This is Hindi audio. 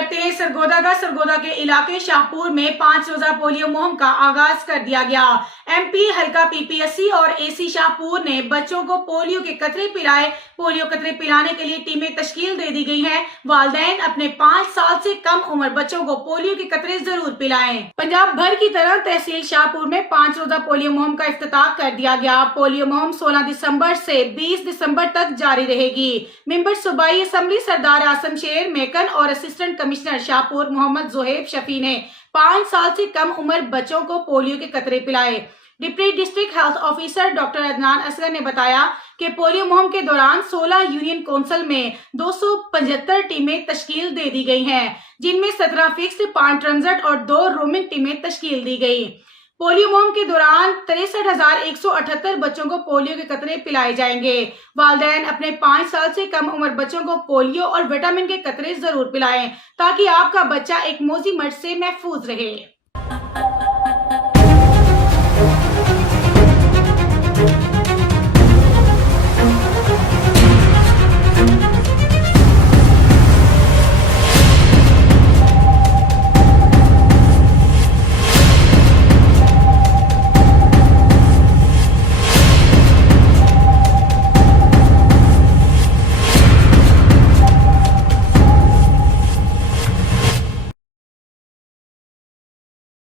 करते हैं सरगोदा का। सरगोदा के इलाके शाहपुर में 5 रोजा पोलियो मुहिम का आगाज कर दिया गया। एमपी हल्का पीपीएससी और एसी शाहपुर ने बच्चों को पोलियो के कतरे पिलाए। पोलियो कतरे पिलाने के लिए टीमें तश्कील दे दी गई हैं। वालिदैन अपने 5 साल से कम उम्र बच्चों को पोलियो के कतरे जरूर पिलाएं। पंजाब भर की तरह तहसील शाहपुर में 5 रोजा पोलियो मुहिम का इफ्तिताह कर दिया गया। पोलियो मुहिम 16 दिसंबर से 20 दिसंबर तक जारी रहेगी। मेंबर सूबाई असेंबली सरदार आसम शेर मेकन और असिस्टेंट कमिश्नर शाहपुर मोहम्मद जोहेब शफी ने 5 साल से कम उम्र बच्चों को पोलियो के कतरे पिलाए। Deputy district health officer doctor Adnan Asghar ने बताया कि पोलियो मुहिम के दौरान 16 यूनियन काउंसिल में 275 टीमें तश्कील दे दी गई हैं, जिनमें 17 फिक्स्ड, 5 ट्रांजिट और 2 रोमिंग टीमें तश्कील दी गई। पोलियो मुहिम के दौरान 63,178 बच्चों को पोलियो के कतरे पिलाए जाएंगे। वालिदैन अपने 5 साल से कम उम्र बच्चों को पोलियो और विटामिन के कतरे जरूर पिलाएं, ताकि आपका बच्चा एक मौजी मर्ज से महफूज रहे।